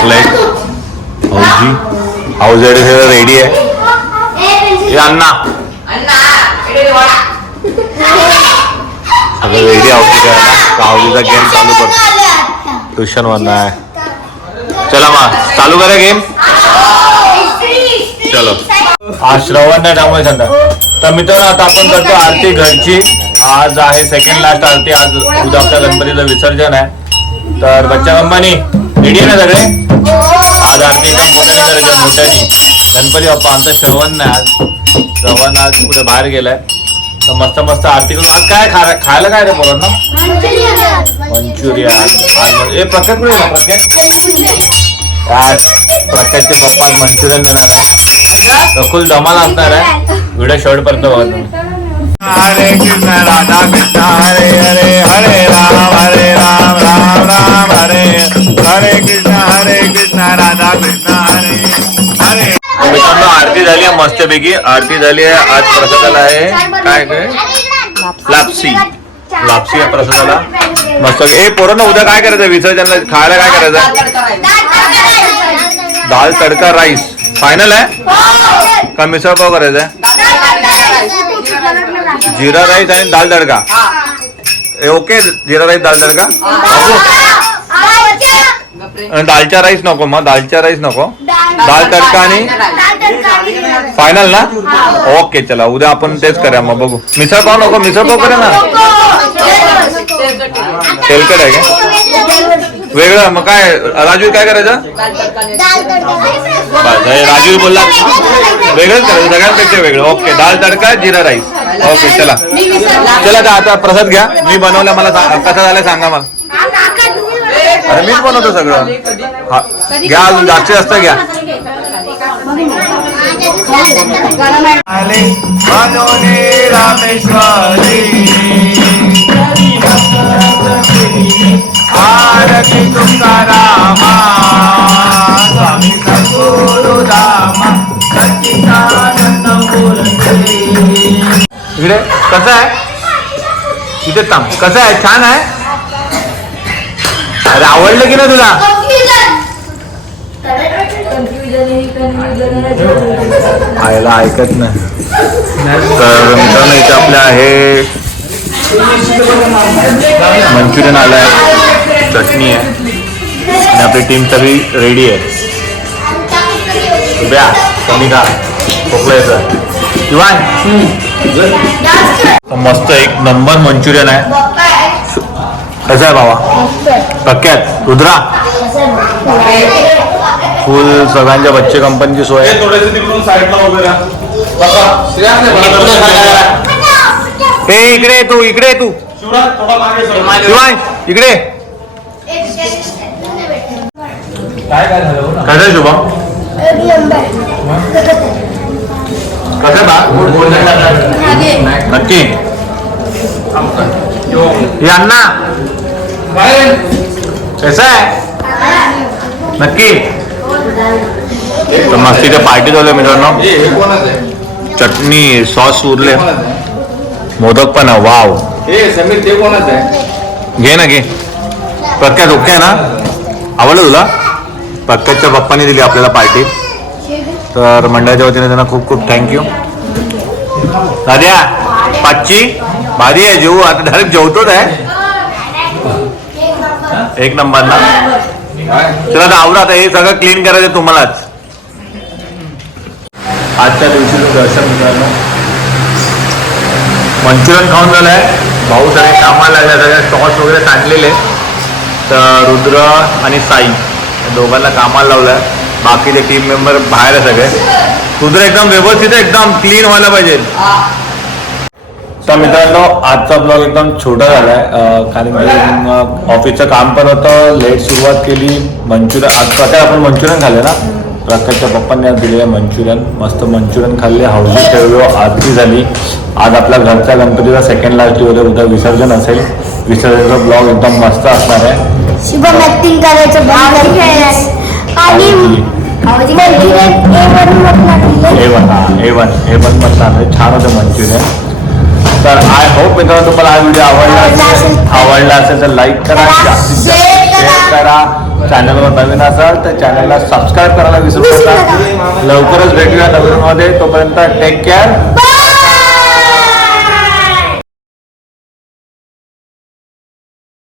पापलेट हौजी house ready आहे अण्णा सगळं रेडी हाऊजी करायला हाऊजीचा गेम चालू करतो ट्युशन वरनं आहे चला मग चालू करा गेम चलो। आज श्रवण नाही त्यामुळे सांगा तर मित्रांनो आता आपण करतो आरती घरची. आज आहे सेकंड लास्ट आरती. आज उद्या आपल्या गणपतीचं विसर्जन आहे. तर बच्चा कंपनी रेडी आहे ना सगळे? आज आरती एकदम मोठ्याने करायचं मोठ्याने. गणपती बाप्पा आमचा श्रवण नाही आज. श्रवण आज पुढे बाहेर गेलाय. तर मस्त मस्त आरती करून आज काय खा खायला काय रे पोरांना? मंचुरियन. आज ए प्रकट कुठे आहे? प्रख्यात? काय? प्रख्यातचे पप्पा आज मंचुरियन देणार आहे. तर फुल धमाल असणार आहे. व्हिडिओ शॉर्ट पर्यंत बघा तुम्ही. हरे कृष्ण राधा कृष्ण हरे हरे हरे राम हरे राम राम राम. आहे मस्तपैकी आरती झाली आहे. आज प्रसादाला आहे. काय काय? लापसी. लापसी आहे प्रसादाला. मस्त ए पोरांना उद्या काय करायचं? विसर्जनला खायला काय करायचं? दाल तडका राईस. फायनल आहे? का मिसळ पाव करायचा आहे जिरा राईस आणि दाल तडका. ए, ओके जिरा राईस दाल तडका? आणि दालचा राईस नको मग. दालचा राईस नको. दाल तडका आणि फायनल ना? ओके चला उद्या आपण तेच करूया मग बघू. मिसळ पाव नको मिसळ पाव करूया ना. तेलकट आहे का? वेगळं मग काय राजू काय करायचं? हे राजू बोलला. वेगळंच करायचं सगळ्यांपेक्षा वेगळं. ओके दाल तडका जिरा राईस. ओके चला. चला आता आता प्रसाद घ्या. मी बनवलं मला सांग- कसं झालं सांगा मला. अरे मीच बनवतो सगळं. हा, घ्या अजून जास्तीत जास्त घ्या. आरती तुकारामा स्वामी सच्चिदानंद इकडे कसं आहे? इथे थांब. कसं आहे? छान आहे? अरे आवडलं की नाही तुला? आयला ऐकत नाही. तर मित्रांनो इथे आपल्या आहे मंचुरियन आलं आहे चटणी आहे. आणि आपली टीम सगळी रेडी आहे. उभ्या. कमी का खोकला येतं शिवाय. मस्त एक नंबर मंचुरियन आहे. कसं आहे बाबा? पक्क्यात रुद्रा फुल सगळ्यांच्या बच्चे कंपनीची सोय. आहे थोडेसे तिकडून साईडला वगैरे हे. इकडे ये तू इकडे ये तू. शिवाय इकडे काय काय झालं कसं आहे शुभम? कसं बा? नक्की. अण्णा कसं आहे नक्की? तर मस्तीच्या पार्टी झालं मित्रांनो चटणी सॉस उरले। मोदक पण आहे वाव समीर ते कोणाच आहे घे ना घे। प्रख्यात ओके ना? आवडलं तुला? प्रख्यातच्या पप्पाने दिली आपल्याला पार्टी तर मंडळाच्या वतीने त्यांना खूप खूप थँक्यू दाद्या पाचची? भारी आहे जेवू. आता डायरेक्ट जेवतोच आहे. एक नंबर ना? चला आता आवडा आता हे सगळं क्लीन करायचं तुम्हालाच. आजच्या दिवशी दर्शन मित्रांनो मंचुरियन खाऊन झालंय. भाऊ सगळे कामाला सगळ्या सॉस वगैरे सांडलेले. तर रुद्र आणि साई दोघांना कामाला लावलंय. बाकीचे टीम मेंबर बाहेर आहे सगळे. रुद्र एकदम व्यवस्थित एकदम क्लीन व्हायला पाहिजे. तर मित्रांनो आजचा ब्लॉग एकदम छोटा झालाय. अं, कारण की ऑफिसचं काम पण होतं लेट सुरुवात केली. मंचुरियन आज प्रकार आपण मंचुरियन खाल्ले ना? प्रकारच्या पप्पांनी आज दिलेलं मंचुरियन. मस्त मंचुरियन खाल्ले हौजी खेळलो आरती झाली. आज आपल्या घरच्या गणपतीचा सेकंड लास्ट दिवस आहे, उद्या विसर्जन असेल. विसर्जनचा ब्लॉग एकदम मस्त असणार आहे. शुभम ऍक्टिंग करायचं बंद आणि ए वन हा ए वन ए वन मस्त आहे छान होतं मंचुरियन. तर आय होप मित्रांनो तुम्हाला हा व्हिडिओ आवडला असेल. आवडला असेल तर लाईक करा जास्तीत जास्त शेअर करा. चॅनलवर नवीन असाल तर चॅनलला सबस्क्राईब करायला विसरू नका. लवकरच भेटूया नवीनमध्ये तोपर्यंत टेक केअर